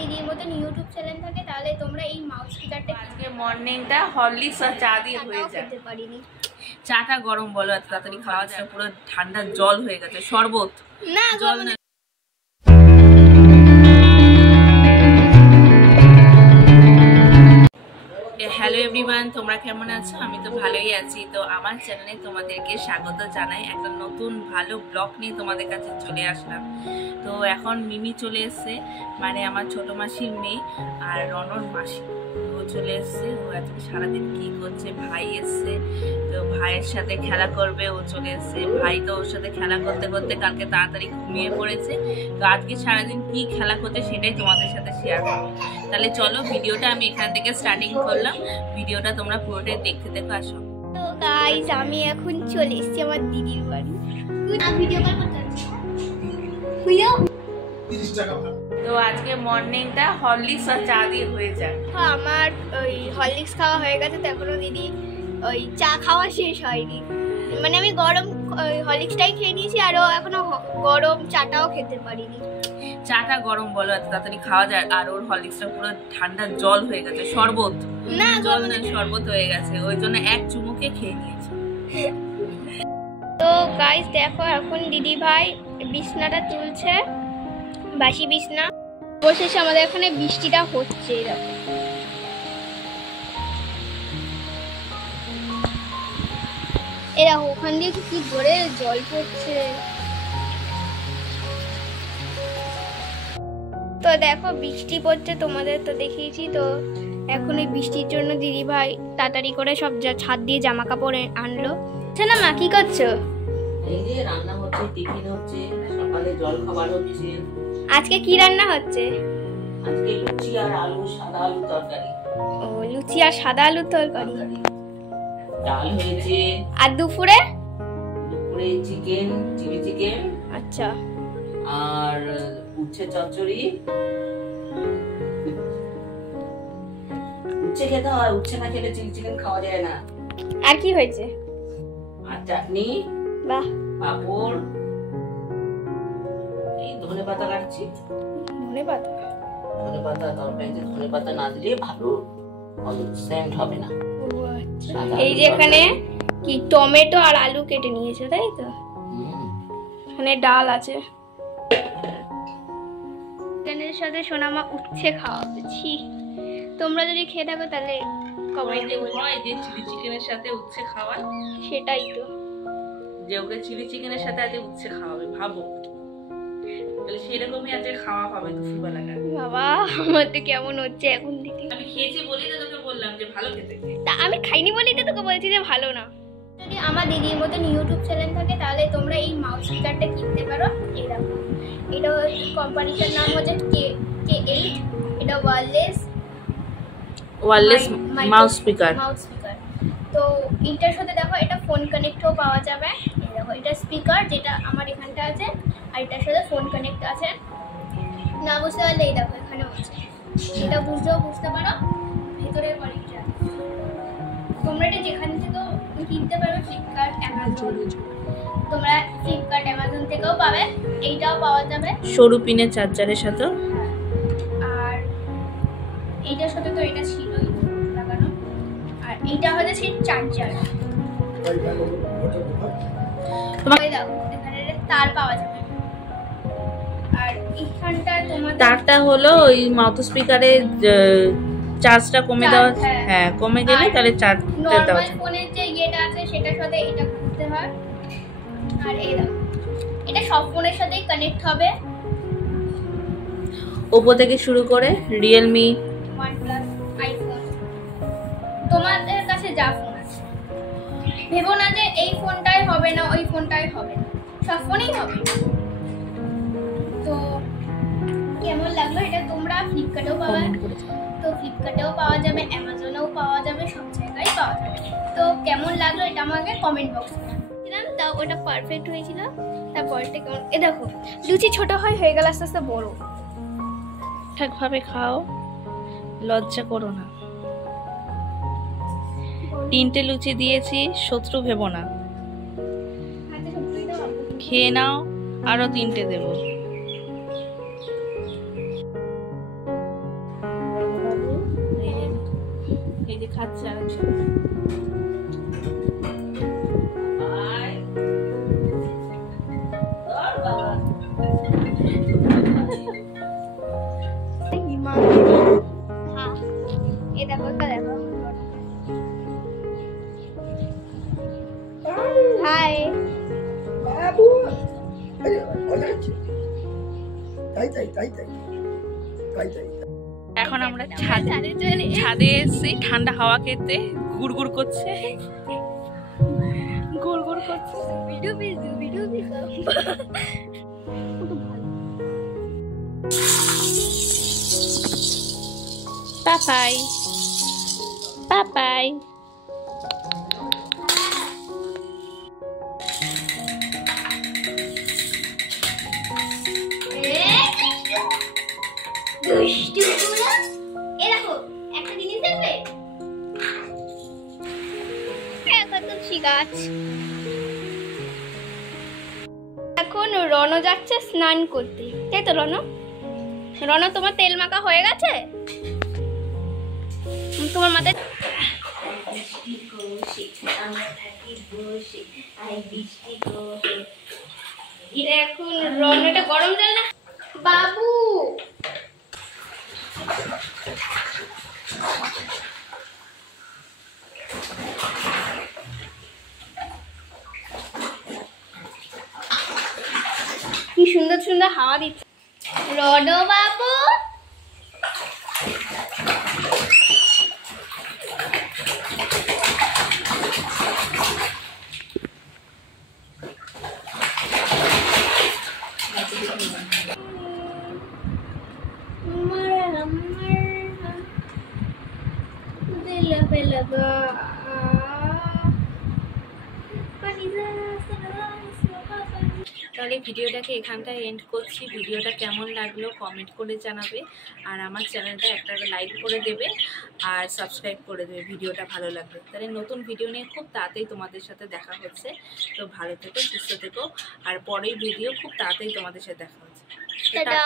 দিদির মতন YouTube channel থাকে তাহলে তোমরা এই মাউস স্পিকারটা আজকে মর্নিংটা হরলিক্স আর চা দিয়ে হয়ে যায়। খেতে পারিনি, চাটা গরম বলো, এত তাড়াতাড়ি খাওয়া যায়? পুরো ঠান্ডা জল হয়ে গেছে, শরবত না জল না। হ্যালো এভরিওয়ান, তোমরা কেমন আছো? আমি তো ভালোই আছি। তো আমার চ্যানেলে তোমাদেরকে স্বাগত জানাই। একটা নতুন ভালো ব্লগ নিয়ে তোমাদের কাছে চলে আসলাম। তো এখন মিমি চলে এসছে, মানে আমার ছোট মাসির মেয়ে আর রনর মাসি, ও চলে এসছে। ও আজকে সারাদিন কি করছে, ভাই এসছে, তো ভাইয়ের সাথে খেলা করবে, ও চলে এসছে। ভাই তো ওর সাথে খেলা করতে করতে কালকে তাড়াতাড়ি ঘুমিয়ে পড়েছে। তো আজকে সারাদিন কি খেলা করছে সেটাই তোমাদের সাথে শেয়ার করবো। তাহলে চলো, ভিডিওটা আমি এখান থেকে স্টার্টিং করলাম, ভিডিওটা তোমরা পুরোটাই দেখতে দেখো। আসো। তো গাইস, আমি এখন চলে এসেছি আমার দিদির বাড়ি। ভিডিও কল করতে যাচ্ছি। তো আজকে মর্নিংটা হরলিক্স আর চা দিয়ে হয়ে যায়। আমার ওই হরলিক্স খাওয়া হয়ে গেছে, তো এখনো দিদি ওই চা খাওয়া শেষ হয়নি। মানে আমি গরম হরলিক্সটাই খেয়ে নিয়েছি, আরও এখনো গরম চাটাও খেতে পারিনি। চাটা গরম বলো, এত তাড়াতাড়ি খাওয়া যায়? আর ওর হরলিক্সটা পুরো ঠান্ডা জল হয়ে গেছে, শরবত না, জল না শরবত হয়ে গেছে, ওই জন্য এক চুমুকে খেয়ে নিয়েছে। তো গাইস দেখো, এখন দিদি ভাই বিছনাটা তুলছে, বাসি বিছনা। অবশেষে আমাদের এখানে বৃষ্টিটা হচ্ছে। এরা ওখান দিয়ে কি জোরে জল পড়ছে। তো দেখো বৃষ্টি পড়ছে, তোমাদের তো দেখিয়েছি। তো এখন ওই বৃষ্টির জন্য দিদি ভাই তাড়াতাড়ি করে সব ছাদ দিয়ে জামা কাপড় আনলো। না মা, কি করছো? এই যে রান্না হচ্ছে, টিফিন হচ্ছে, সকালে জল খাবার হচ্ছে। আজকে কি রান্না হচ্ছে? আজকে লুচি আর আলু, সাদা আলু তরকারি। ও, লুচি আর সাদা আলুর তরকারি। ডাল হয়েছে। আর দুপুরে? দুপুরে চিকেন, চিলি চিকেন। আচ্ছা। আর উচ্ছে চচ্চড়ি। উচ্ছে খেতে হয়, উচ্ছে না খেলে চিলি চিকেন খাওয়া যায় না। আর কি হয়েছে? আর চাটনি, বাহ, পাপড়, এই ধনে পাতা কাটছি। ধনে পাতা? ধনে পাতা তরকারিতে ধনে পাতা না দিলে ভালো সেন্ট হবে না। এই যে এখানে কি টমেটো আর আলু কেটে নিয়েছে, তাই তো? এখানে ডাল আছে। চিকেনের সাথে সোনামা উচ্ছে খাওয়াবে। ছি, তোমরা যদি খেয়ে থাকো তাহলে কমেন্টে বলো। এই যে চিলি চিকেনের সাথে উচ্ছে খাওয়ায়, সেটাই তো, যে ওকে চিলি চিকেনের সাথে আজকে উচ্ছে খাওয়াবে, ভাবো তাহলে সেরকমই আজকে খাওয়া হবে দুপুরবেলাটা। বাবা, আমার তো কেমন হচ্ছে এখন থেকে। আমি খেয়েছি বলেই তো তোকে বললাম যে ভালো খেতে। তা আমি খাইনি বলেই তো তোকে বলছি যে ভালো না। যদি আমার দিদির মতন ইউটিউব চ্যানেল থাকে তাহলে তোমরা এই মাউস স্পিকারটা কিনতে পারো। এই দেখো, এটা কোম্পানিটার নাম হচ্ছে K8। এটা ওয়্যারলেস মাউস স্পিকার। তো এটার সাথে দেখো, এটা ফোন কানেক্টও পাওয়া যাবে। এই দেখো, এটা স্পিকার যেটা আমার এখানটা আছে, আর এটার সাথে ফোন কানেক্ট আছে। না বুঝতে পারলে এই দেখো এখানেও আছে, এটা বুঝতে পারো ভেতরের কোয়ালিটিটা। তোমরা এটা যেখান থেকেও কিনতে পারবে, ফ্লিপকার্ট, অ্যামাজন। তোমরা ফ্লিপকার্ট, অ্যামাজন থেকেও পাবে। এইটাও পাওয়া যাবে সরু পিনের চার্জারের সাথে। আর এইটার সাথে তো এটা ছিলই লাগানো। আর এইটা হচ্ছে সেই চার্জার। তোমাকে দেখো এখানে তার পাওয়া যাবে। আর এইখানটা তোমার তারটা হলো ওই মাউথ স্পিকারের চার্জটা কমে দেওয়া। হ্যাঁ, কমে গেলে তাহলে চার্জ দেওয়া যায়। নরমাল ফোনের যে ইয়েটা আছে সেটার সাথে এটা করতে হয়। আর এই দেখো, এটা সব ফোনের সাথেই কানেক্ট হবে। ওপো থেকে শুরু করে রিয়েলমি, OnePlus, আইফোন, তোমাদের কাছে যা ফোন আছে, ভেবো না যে এই ফোনটাই হবে না, ওই ফোনটাই হবে না, সব ফোনেই হবে। তো কেমন লাগলো এটা তোমরা ফ্লিপকার্টেও পাবে। তো ফ্লিপকার্টেও পাওয়া যাবে, অ্যামাজনেও পাওয়া যাবে, সব জায়গায় পাওয়া যাবে। তো কেমন লাগলো এটা আমাকে কমেন্ট বক্সে জানান। তা ওটা পারফেক্ট হয়েছিল। তারপরটা কেমন, এ দেখো লুচি ছোট হয়ে গেল, আস্তে আস্তে বড়। ঠিকভাবে খাও, লজ্জা করো না। 3টে লুচি দিয়েছি, শত্রু ভেবো না। খেয়ে নাও, আরো 3টে দেবো। খাচ্ছে আরেকজন। এই দেখো ওটা দেখো। হাই বাবু তাই তাই তাই তাই তাই তাই এখন আমরা ছাদে এসেছি ঠান্ডা হাওয়া খেতে। গুড়গুড় করছে, গুড়গুড় করছে। পাপাই পাপাই গাছ। এখন রণ যাচ্ছে স্নান করতে, তাই তো রণ? রণ তোমার তেল মাখা হয়ে গেছে? তোমার মাথায় এখন রণ এটা গরম জল না বাবু। কি সুন্দর সুন্দর হাওয়া দিচ্ছে। রণ বাবু दिल पे लगा তাহলে ভিডিওটাকে এখানটায় এন্ড করছি। ভিডিওটা কেমন লাগলো কমেন্ট করে জানাবে, আর আমার চ্যানেলটা একটা লাইক করে দেবে আর সাবস্ক্রাইব করে দেবে ভিডিওটা ভালো লাগবে। তাহলে নতুন ভিডিও নিয়ে খুব তাড়াতাড়ি তোমাদের সাথে দেখা হচ্ছে। তো ভালো থেকো, সুস্থ থেকো, আর পরের ভিডিও খুব তাড়াতাড়ি তোমাদের সাথে দেখা হচ্ছে। টাটা।